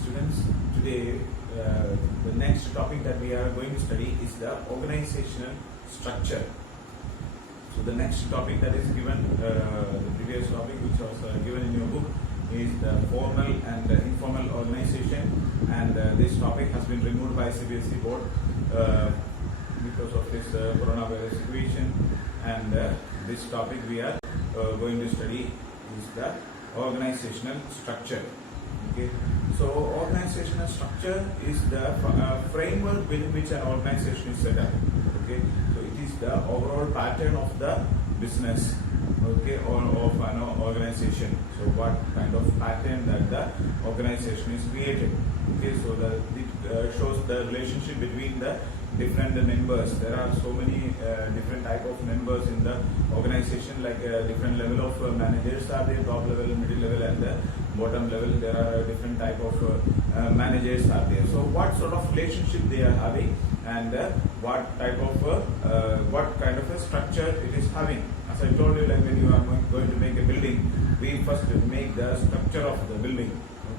students. Today, the next topic that we are going to study is the organizational structure. So the next topic that is given, the previous topic which was given in your book is the formal and informal organization, and this topic has been removed by CBSE board because of this coronavirus situation, and this topic we are going to study is the organizational structure. Okay, so organizational structure is the framework within which an organization is set up. Okay, so it is the overall pattern of the business, okay, or of an organization. So what kind of pattern that the organization is created. Okay, so it shows the relationship between the different members. There are so many different type of members in the organization, like different level of managers are there, top level, middle level, and the bottom level. There are different type of managers are there. So what sort of relationship they are having, and what type of what kind of a structure it is having. As I told you, like when you are going to make a building, we first make the structure of the building.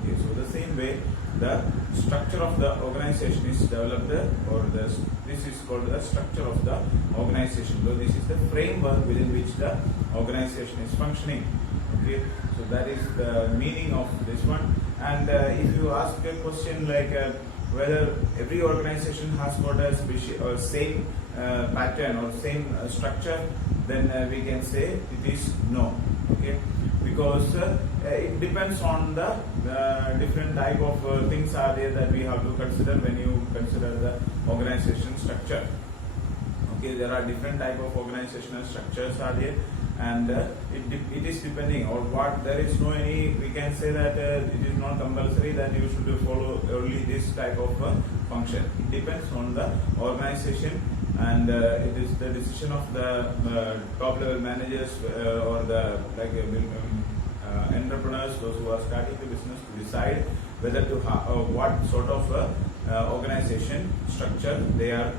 Okay, so the same way the structure of the organization is developed, or this is called the structure of the organization. So this is the framework within which the organization is functioning. Okay, so that is the meaning of this one. And if you ask a question like whether every organization has got a special or same pattern or same structure, then we can say it is no. Okay, because it depends on the different type of things are there that we have to consider when you consider the organization structure. Okay, there are different type of organizational structures are there, and it is depending on what. There is no any, we can say that it is not compulsory that you should follow only this type of function. It depends on the organization, and it is the decision of the top level managers or the entrepreneurs, those who are starting the business, to decide whether to what sort of organization structure they are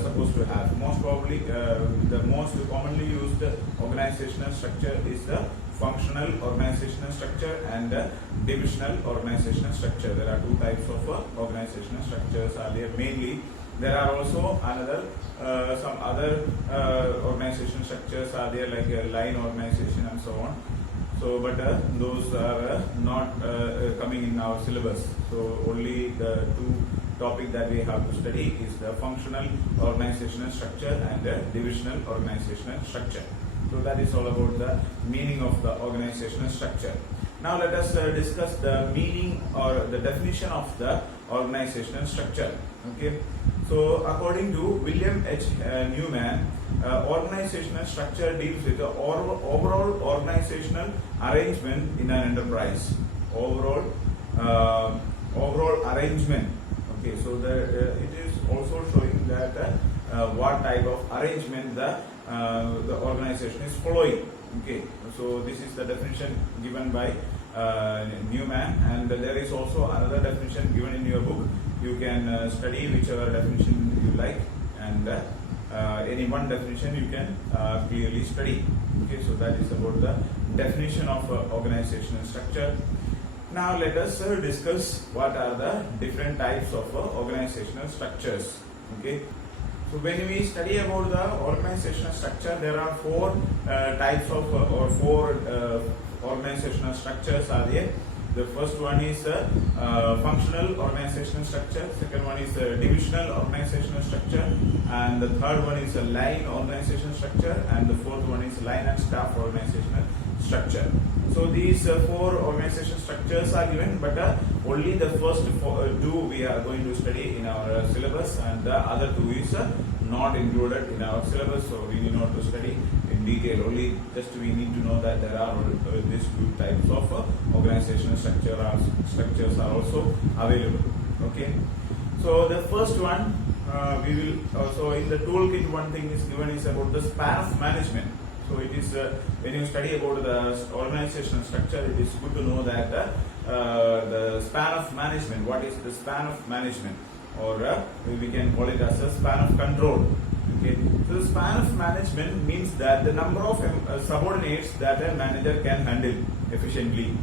supposed to have. Most probably, the most commonly used organizational structure is the functional organizational structure and divisional organizational structure. There are two types of organizational structures are there mainly. There are also some other organizational structures are there, like line organization and so on. So, but those are not coming in our syllabus. So, only the two topic that we have to study is the functional organizational structure and the divisional organizational structure. So, that is all about the meaning of the organizational structure. Now, let us discuss the meaning or the definition of the organizational structure. Okay. So, according to William H. Newman, organizational structure deals with the overall organizational arrangement in an enterprise. Overall arrangement. Okay, so it is also showing that what type of arrangement the organization is following. Okay, so this is the definition given by Newman, and there is also another definition given in your book. You can study whichever definition you like, and any one definition you can clearly study. Okay, so that is about the definition of organizational structure. Now let us discuss what are the different types of organizational structures. Okay, so when we study about the organizational structure, there are four types of or four organizational structures are there. The first one is functional organizational structure, second one is divisional organizational structure, and the third one is a line organizational structure, and the fourth one is line and staff organizational structure. So these four organizational structures are given, but only the first two we are going to study in our syllabus, and the other two is not included in our syllabus, so we need not to study in detail. Only just we need to know that there are these two types of organizational structures are also available. Okay, so the first one we will also in the toolkit, one thing is given is about the span of management. So it is when you study about the organizational structure, it is good to know that the span of management. What is the span of management, or we can call it as a span of control. Okay, so the span of management means that the number of subordinates that a manager can handle efficiently.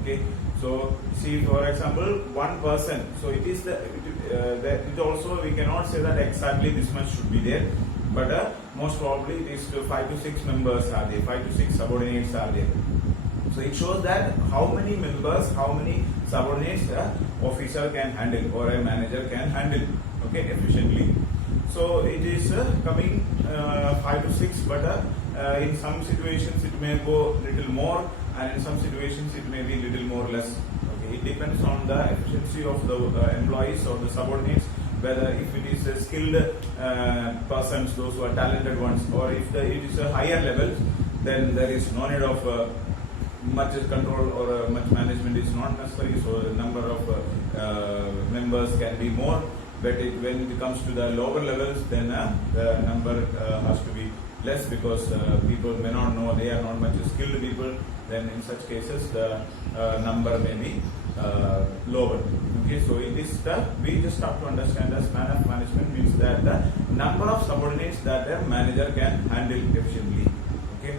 Okay, Okay, so see, for example, one person. So it is it also, we cannot say that exactly this much should be there, but most probably it is 5 to 6 members are there, 5 to 6 subordinates are there. So it shows that how many members, how many subordinates a officer can handle or a manager can handle, okay, efficiently. So it is coming 5 to 6, but in some situations it may go little more, and in some situations it may be little more less. Okay, it depends on the efficiency of the employees or the subordinates, whether if it is skilled persons, those who are talented ones, or if it is a higher level, then there is no need of much control or much management is not necessary. So the number of members can be more, but when it comes to the lower levels, then the number has to be less, because people may not know, they are not much skilled people. Then in such cases the number may be lower. Okay, so it is we just have to understand the span of management means that the number of subordinates that a manager can handle efficiently. Okay,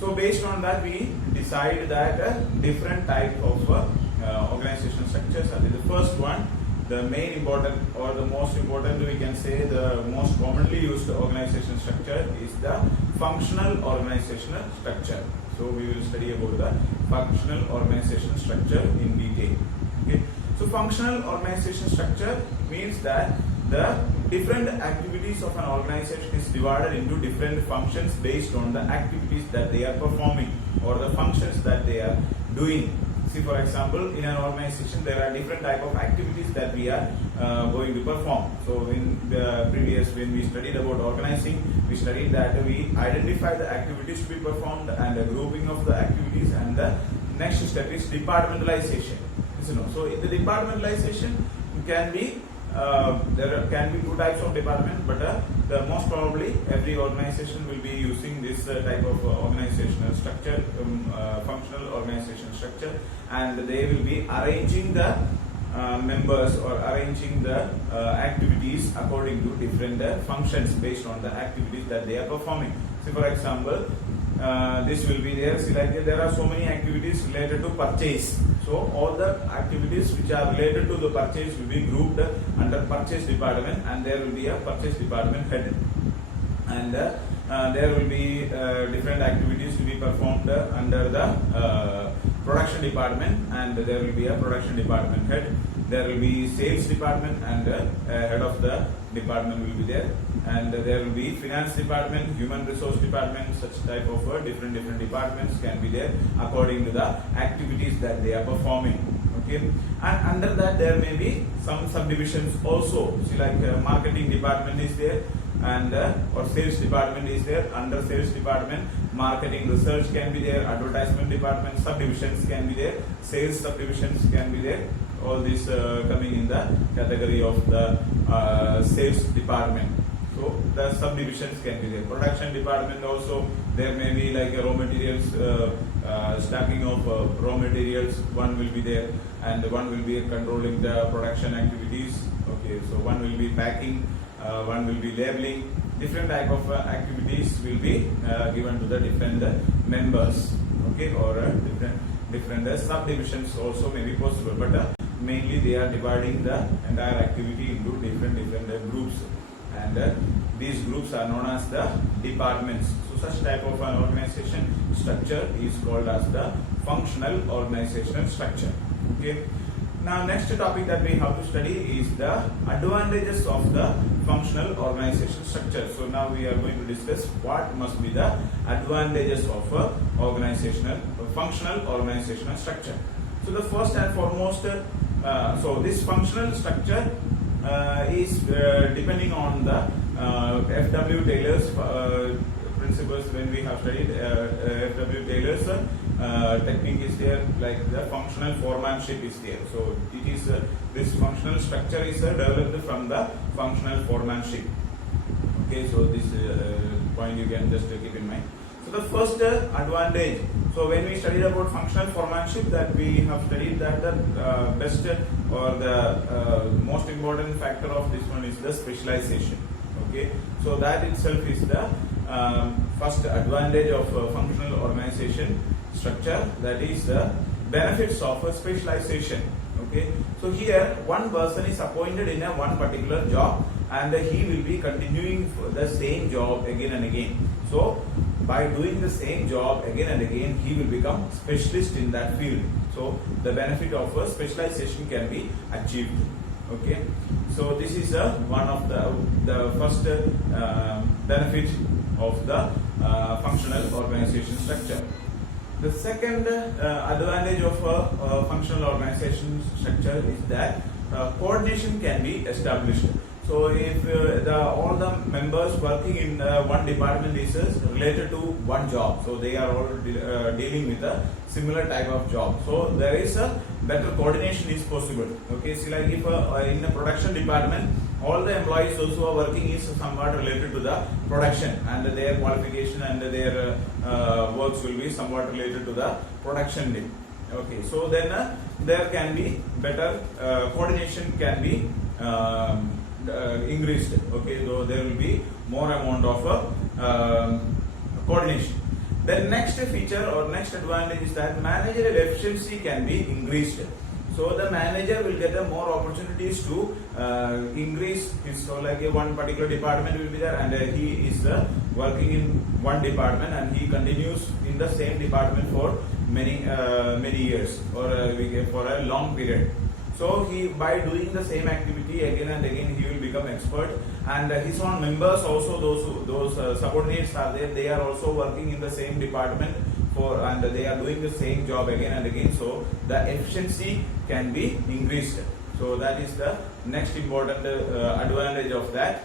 so based on that we decide that different type of organizational structures are there. The first one, the main important or the most important, we can say the most commonly used organizational structure is the functional organizational structure. So we will study about the functional organizational structure in detail. Okay, so functional organizational structure means that the different activities of an organization is divided into different functions based on the activities that they are performing or the functions that they are doing. See, for example, in an organization there are different type of activities that we are going to perform. So in the previous, when we studied about organizing, we studied that we identify the activities to be performed and the grouping of the activities, and the next step is departmentalization. So in the departmentalization can be there can be two types of department, but the most probably every organization will be using this type of organizational structure, functional organizational structure, and they will be arranging the members or arranging the activities according to different functions based on the activities that they are performing. So for example, this will be there. See, like there are so many activities related to purchase. So all the activities which are related to the purchase will be grouped under purchase department, and there will be a purchase department head, and there will be different activities to be performed under the production department, and there will be a production department head. There will be sales department, and head of the department will be there, and there will be finance department, human resource department. Such type of different departments can be there according to the activities that they are performing. Okay, and under that there may be some subdivisions also. See, like marketing department is there, and or sales department is there. Under sales department, marketing research can be there, advertisement department, subdivisions can be there, sales subdivisions can be there. All these coming in the category of the sales department. So the subdivisions can be there. Production department also, there may be like raw materials, stacking of raw materials, one will be there, and one will be controlling the production activities. Okay, so one will be packing, one will be labeling. Different type of activities will be given to the different members. Okay, or different subdivisions also may be possible, but mainly they are dividing the entire activity into different groups, and these groups are known as the departments. So such type of an organization structure is called as the functional organizational structure. Okay. Now next topic that we have to study is the advantages of the functional organization structure. So now we are going to discuss what must be the advantages of a functional organizational structure. So the first and foremost, so this functional structure is depending on the F.W. Taylor's principles. When we have studied F.W. Taylor's technique is there, like the functional foremanship is there. So it is this functional structure is developed from the functional foremanship. Okay, so this point you can just keep in mind. So the first advantage, so when we studied about functional foremanship, that we have studied that the best or the most important factor of this one is the specialization. Okay, so that itself is the first advantage of functional organization structure, that is benefits of a specialization. Okay, so here one person is appointed in a one particular job, and he will be continuing the same job again and again. So by doing the same job again and again, he will become specialist in that field. So the benefit of a specialization can be achieved. Okay, so this is one of the first benefit of the functional organization structure. The second advantage of a functional organization structure is that coordination can be established. So if all the members working in one department is related to one job, so they are all dealing with a similar type of job, so there is a better coordination is possible. Okay, so like if in the production department, all the employees those who are working is somewhat related to the production, and their qualification and their works will be somewhat related to the production. Okay, so then there can be better coordination can be increased. Okay, so there will be more amount of coordination. The next feature or next advantage is that managerial efficiency can be increased. So the manager will get more opportunities to increase his, so like one particular department will be there, and he is working in one department, and he continues in the same department for many years, or for a long period. So he, by doing the same activity again and again, he will become expert, and his own members also, those subordinates are there, they are also working in the same department and they are doing the same job again and again, so the efficiency can be increased. So that is the next important advantage of that.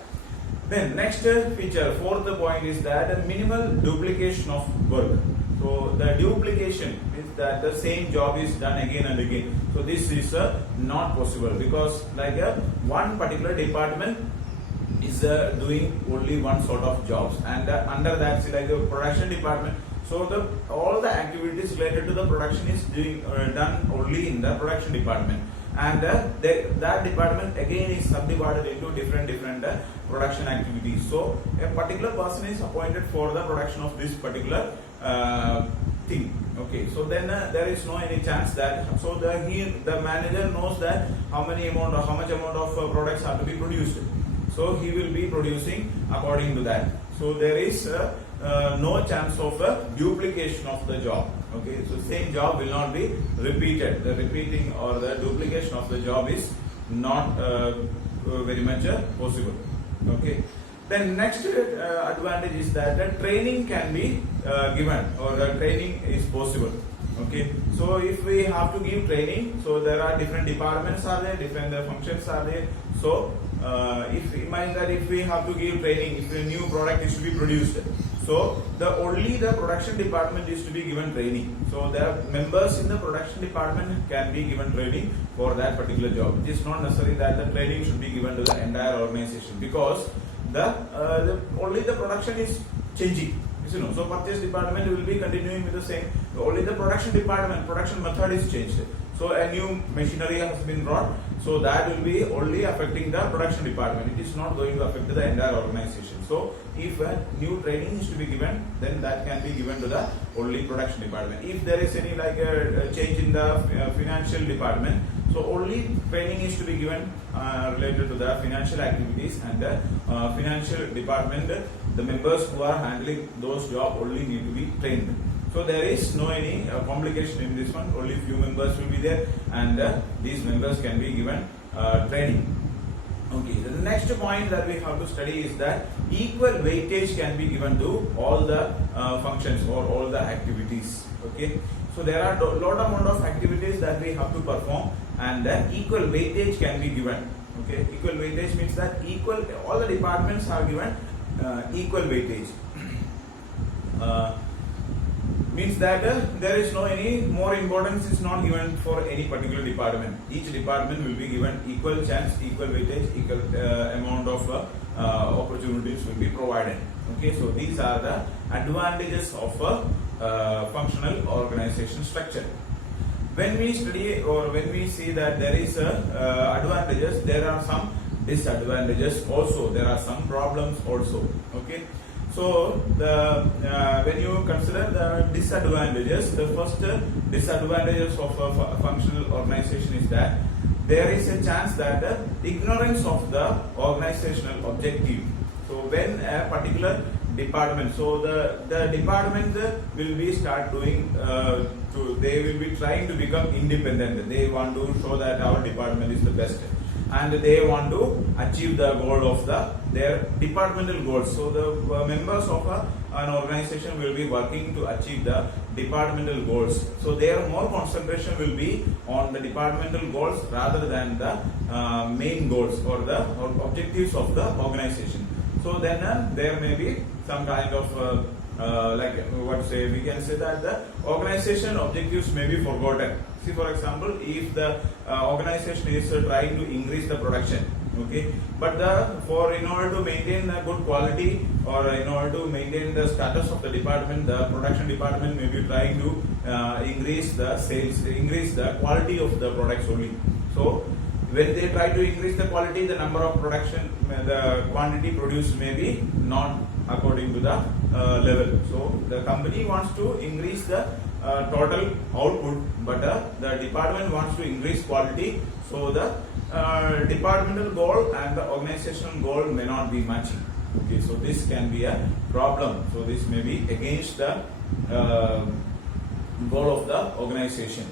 Then next feature, fourth point, is that minimal duplication of work. So the duplication is that the same job is done again and again. So this is not possible, because like one particular department is doing only one sort of jobs, and under that, like the production department, so all the activities related to the production is done only in the production department, and that department again is subdivided into different production activities. So a particular person is appointed for the production of this particular thing. Okay, so then there is no any chance that, so the manager knows that how much amount of products are to be produced, so he will be producing according to that. So there is no chance of duplication of the job. Okay, so same job will not be repeated. The repeating or the duplication of the job is not very much possible. Okay. Then next advantage is that the training can be given, or the training is possible. Okay, so if we have to give training, so there are different departments are there, different functions are there. So if imagine that if we have to give training, if a new product is to be produced, so only the production department is to be given training. So the members in the production department can be given training for that particular job. It is not necessary that the training should be given to the entire organization, because only the production is changing. You know, so purchase department will be continuing with the same. Only the production department, production method is changed. So a new machinery has been brought. So that will be only affecting the production department. It is not going to affect the entire organization. So if a new training is to be given, then that can be given to the only production department. If there is any like a change in the financial department, so only training is to be given related to the financial activities, and the financial department, the members who are handling those jobs only need to be trained. So there is no any complication in this one. Only few members will be there, and these members can be given training. Okay. The next point that we have to study is that equal weightage can be given to all the functions or all the activities. Okay. So there are lot amount of activities that we have to perform, and equal weightage can be given. Okay. Equal weightage means that all the departments are given equal weightage. Means that there is no any more importance is not given for any particular department. Each department will be given equal chance, equal weightage, equal amount of opportunities will be provided. Okay, so these are the advantages of a functional organization structure. When we study or when we see that there is advantages, there are some disadvantages also. There are some problems also. Okay. So when you consider the disadvantages, the first disadvantages of a functional organization is that there is a chance that ignorance of the organizational objective. So when a particular department, so the department will be start doing they will be trying to become independent. They want to show that our department is the best, and they want to achieve the goal of their departmental goals. So the members of an organization will be working to achieve the departmental goals. So their more concentration will be on the departmental goals rather than the main goals or the objectives of the organization. So then there may be some kind of we can say that the organization objectives may be forgotten. See, for example, if the organization is trying to increase the production, okay, but in order to maintain a good quality, or in order to maintain the status of the department, the production department may be trying to increase the sales, increase the quality of the products only. So when they try to increase the quality, the number of production, the quantity produced may be not according to the level. So the company wants to increase the total output, but the department wants to increase quality. So the departmental goal and the organizational goal may not be matching. Okay, so this can be a problem. So this may be against the goal of the organization.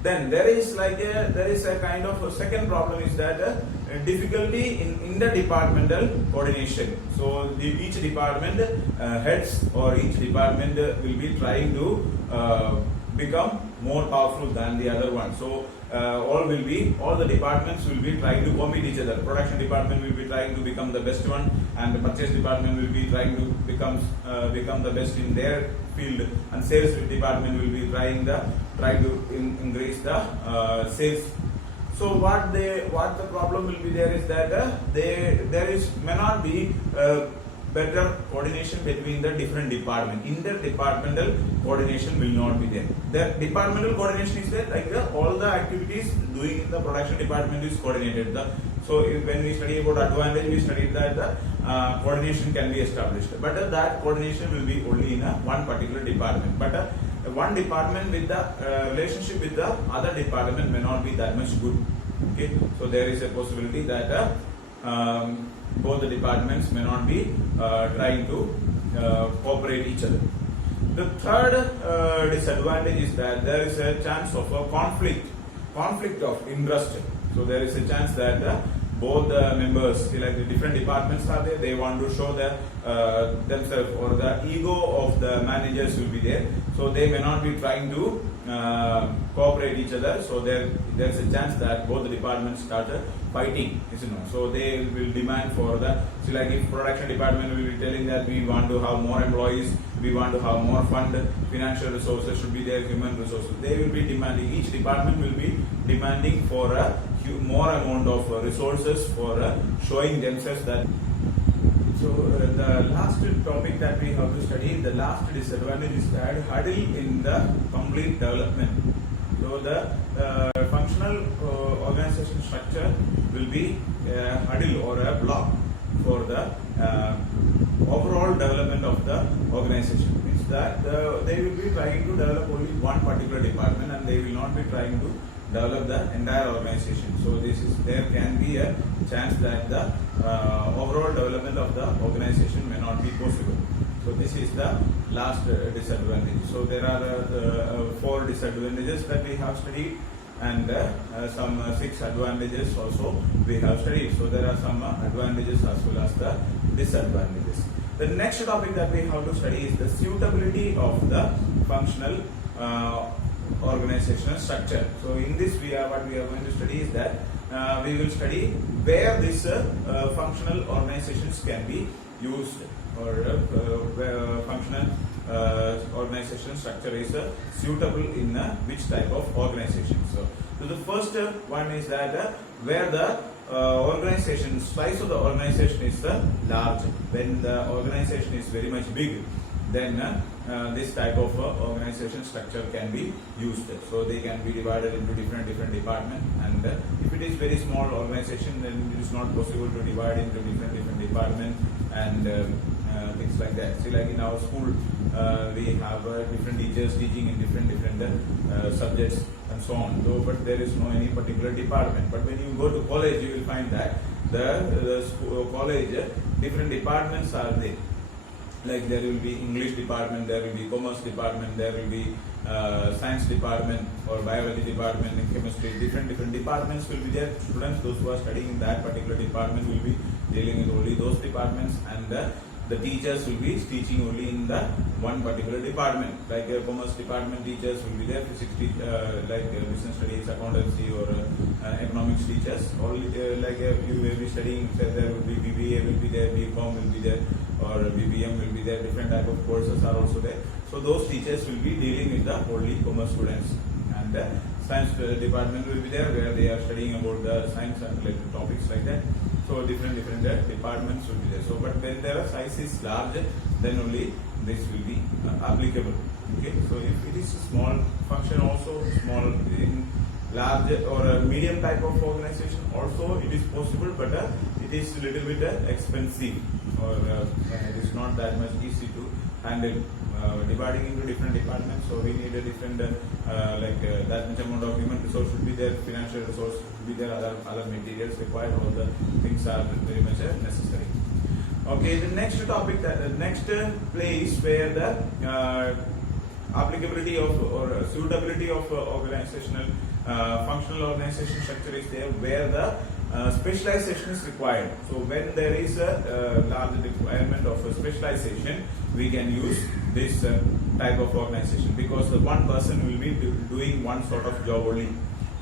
Then there is a kind of a second problem is that difficulty in interdepartmental coordination. So each department heads or each department will be trying to become more powerful than the other one. So all the departments will be trying to compete each other. Production department will be trying to become the best one, and the purchase department will be trying to become the best in their field, and sales department will be trying to increase the sales. So what the problem will be there is that may not be better coordination between the different departments. Interdepartmental coordination will not be there. The departmental coordination is there, all the activities doing in the production department is coordinated. So when we study about advantage, we studied that the coordination can be established, but that coordination will be only in one particular department. But one department with the relationship with the other department may not be that much good. Okay, so there is a possibility that both the departments may not be trying to cooperate each other. The third disadvantage is that there is a chance of a conflict of interest. So there is a chance that both the members, like the different departments are there, they want to show themselves, or the ego of the managers will be there. So they may not be trying to cooperate each other. So there's a chance that both the departments start fighting. So they will demand for like if production department will be telling that we want to have more employees, we want to have more fund, financial resources should be there, human resources. They will be demanding, each department will be demanding for more amount of resources for showing themselves that. So the last topic that we have to study, the last disadvantage is that hurdle in the complete development. So the functional organization structure will be a hurdle or a block for the overall development of the organization. Means that they will be trying to develop only one particular department, and they will not be trying to develop the entire organization. So there can be a chance that the overall development of the organization may not be possible. So this is the last disadvantage. So there are 4 disadvantages that we have studied, and some 6 advantages also we have studied. So there are some advantages as well as the disadvantages. The next topic that we have to study is the suitability of the functional organizational structure. So in this what we are going to study is that we will study where this functional organizations can be used, or where functional organizational structure is suitable in which type of organization. So the first one is that where the organization size of the organization is large. When the organization is very much big, then this type of organization structure can be used. So they can be divided into different departments, and if it is very small organization, then it is not possible to divide into different departments and things like that. See, like in our school, we have different teachers teaching in different subjects and so on. Though, but there is no any particular department. But when you go to college, you will find that the college different departments are there. Like there will be English department, there will be commerce department, there will be science department or biology department, and chemistry. Different departments will be there. Students, those who are studying in that particular department, will be dealing with only those departments, and the teachers will be teaching only in the one particular department. Like commerce department teachers will be there, physics business studies, accountancy, or economics teachers. Only you will be studying. There will be BBA will be there, BCom will be there, or BBM will be there. Different type of courses are also there. So those teachers will be dealing with the only commerce students, and the science department will be there, where they are studying about the science and related topics like that. So different departments will be there. So but when their size is large, then only this will be applicable. Okay. So if it is a small function, also small in large or a medium type of organization, also it is possible, but it is a little bit expensive, or it is not that much easy to handle. Dividing into different departments, so we need a different that much amount of human resource will be there, financial resource will be there, other materials required, all the things are very much necessary. Okay, the next topic, the next place where the applicability of or suitability of organizational functional organization structure is there, where the specialization is required. So when there is a large requirement of a specialization, we can use this type of organization, because the one person will be doing one sort of job only.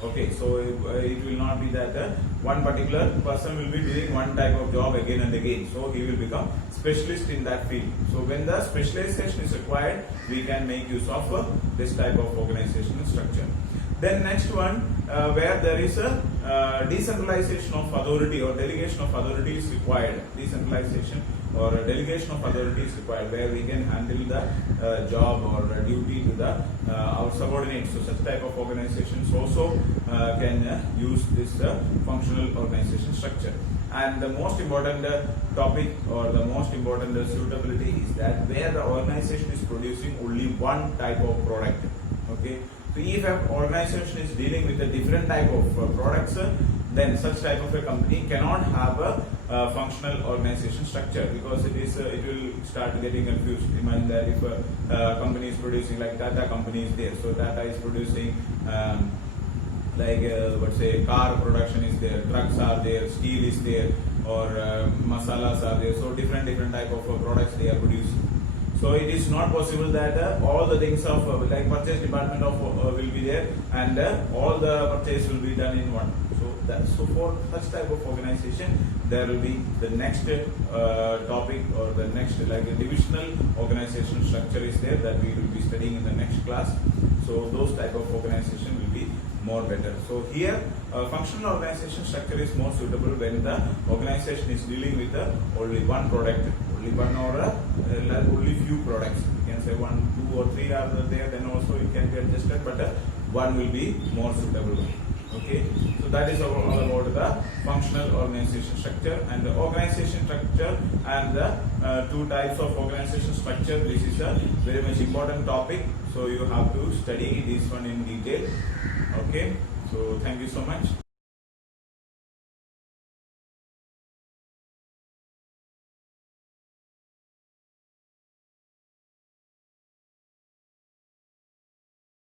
Okay, so it will not be that one particular person will be doing one type of job again and again. So he will become specialist in that field. So when the specialization is required, we can make use of this type of organizational structure. Then next one, where there is a decentralization of authority or delegation of authority is required. Decentralization or delegation of authority is required, where we can handle the job or duty to the our subordinates. So such type of organizations also can use this functional organization structure. And the most important topic or the most important suitability is that where the organization is producing only one type of product. Okay. So if an organization is dealing with a different type of products, then such type of a company cannot have a functional organization structure, because it will start getting confused. Imagine that if a company is producing, like Tata company is there, so Tata is producing let's say car production is there, trucks are there, steel is there, or masalas are there. So different type of products they are producing. So it is not possible that all the things of like purchase department of will be there, and all the purchase will be done in one. So for such type of organization, there will be the next topic, or the next like a divisional organization structure is there, that we will be studying in the next class. So those type of organization will be more better. So here functional organization structure is more suitable when the organization is dealing with only one product, only one, or only few products. You can say 1, 2 or 3 are there, then also it can be adjusted, but one will be more suitable. Okay, so that is all about the functional organization structure. And the organization structure and the two types of organization structure, this is a very much important topic, so you have to study this one in detail. Okay, so thank you so much.